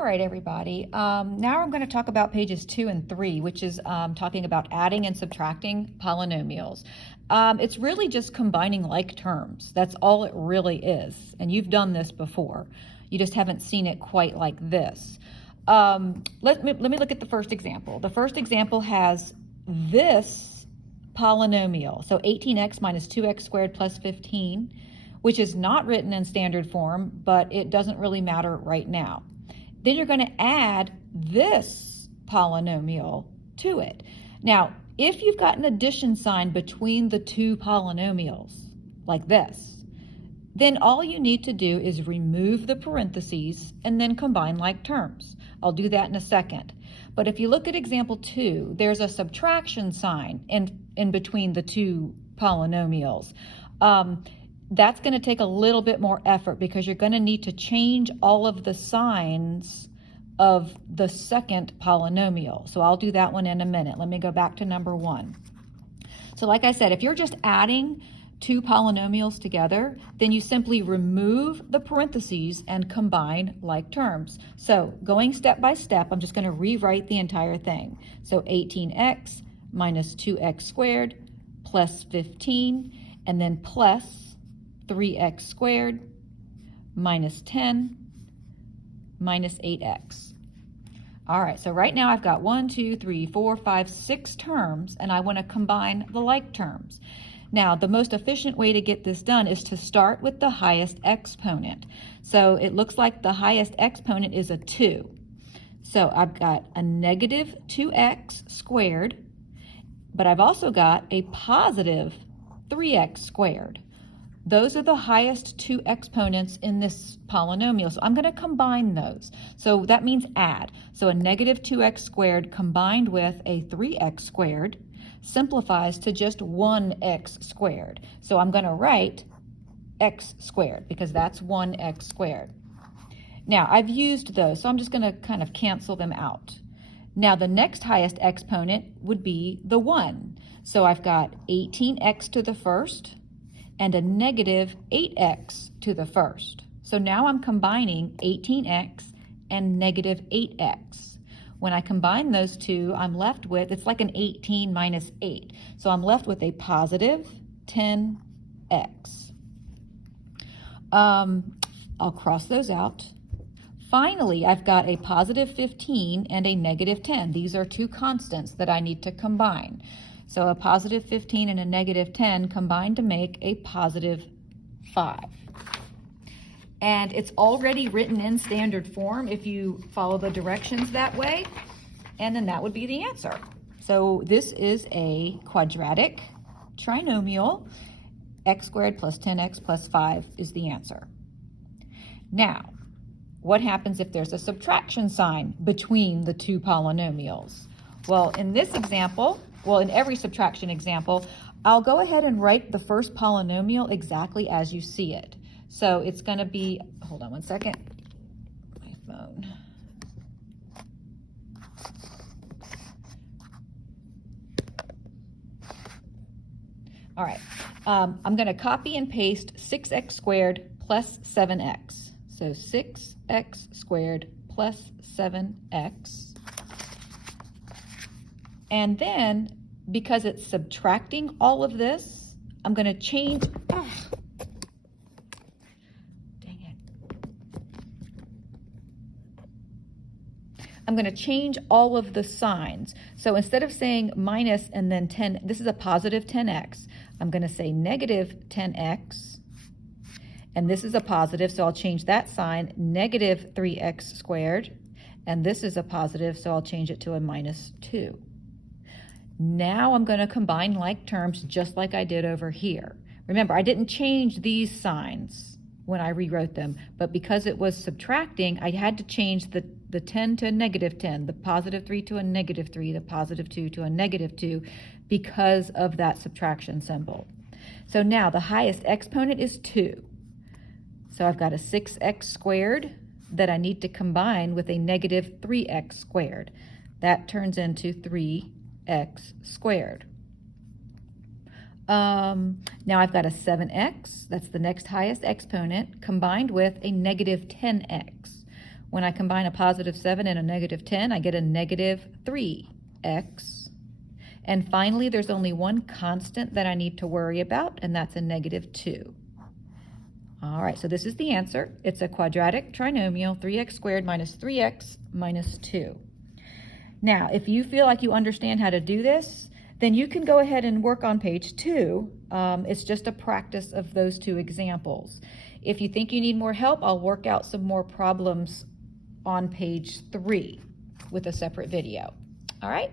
All right, everybody. Now I'm going to talk about pages 2 and 3, which is talking about adding and subtracting polynomials. It's really just combining like terms. That's all it really is. And you've done this before. You just haven't seen it quite like this. Let me look at the first example. The first example has this polynomial. So 18x minus 2x squared plus 15, which is not written in standard form, but it doesn't really matter right now. Then you're going to add this polynomial to it. Now, if you've got an addition sign between the two polynomials, like this, then all you need to do is remove the parentheses and then combine like terms. I'll do that in a second. But if you look at example 2, there's a subtraction sign in between the two polynomials. That's going to take a little bit more effort because you're going to need to change all of the signs of the second polynomial. So I'll do that one in a minute. Let me go back to number 1. So like I said, if you're just adding two polynomials together, then you simply remove the parentheses and combine like terms. So going step by step, I'm just going to rewrite the entire thing. So 18x minus 2x squared plus 15, and then plus 3x squared minus 10 minus 8x. All right, so right now I've got 1, 2, 3, 4, 5, 6 terms, and I want to combine the like terms. Now, the most efficient way to get this done is to start with the highest exponent. So it looks like the highest exponent is a 2. So I've got a negative 2x squared, but I've also got a positive 3x squared. Those are the highest two exponents in this polynomial. So I'm going to combine those. So that means add. So a negative 2x squared combined with a 3x squared simplifies to just 1x squared. So I'm going to write x squared because that's 1x squared. Now I've used those, so I'm just going to kind of cancel them out. Now the next highest exponent would be the 1. So I've got 18x to the first and a negative 8x to the first. So now I'm combining 18x and negative 8x. When I combine those two, I'm left with, it's like an 18 minus 8. So I'm left with a positive 10x. I'll cross those out. Finally, I've got a positive 15 and a negative 10. These are two constants that I need to combine. So a positive 15 and a negative 10 combine to make a positive 5. And it's already written in standard form if you follow the directions that way, and then that would be the answer. So this is a quadratic trinomial. X squared plus 10x plus 5 is the answer. Now, what happens if there's a subtraction sign between the two polynomials? Well, in this example, in every subtraction example, I'll go ahead and write the first polynomial exactly as you see it. So it's going to be, hold on one second, my phone. All right, I'm going to copy and paste 6x squared plus 7x. So 6x squared plus 7x. And then, because it's subtracting all of this, I'm going to change, dang it. I'm going to change all of the signs. So instead of saying minus and then 10, this is a positive 10x. I'm going to say negative 10x. And this is a positive, so I'll change that sign, negative 3x squared. And this is a positive, so I'll change it to a minus 2. Now I'm going to combine like terms just like I did over here. Remember, I didn't change these signs when I rewrote them, but because it was subtracting, I had to change the 10 to a negative 10, the positive 3 to a negative 3, the positive 2 to a negative 2, because of that subtraction symbol. So now the highest exponent is 2. So I've got a 6x squared that I need to combine with a negative 3x squared. That turns into 3x squared. Now I've got a 7x, that's the next highest exponent, combined with a negative 10x. When I combine a positive 7 and a negative 10, I get a negative 3x. And finally, there's only one constant that I need to worry about, and that's a negative 2. All right, so this is the answer. It's a quadratic trinomial, 3x squared minus 3x minus 2. Now, if you feel like you understand how to do this, then you can go ahead and work on page 2. It's just a practice of those two examples. If you think you need more help, I'll work out some more problems on page 3 with a separate video. All right?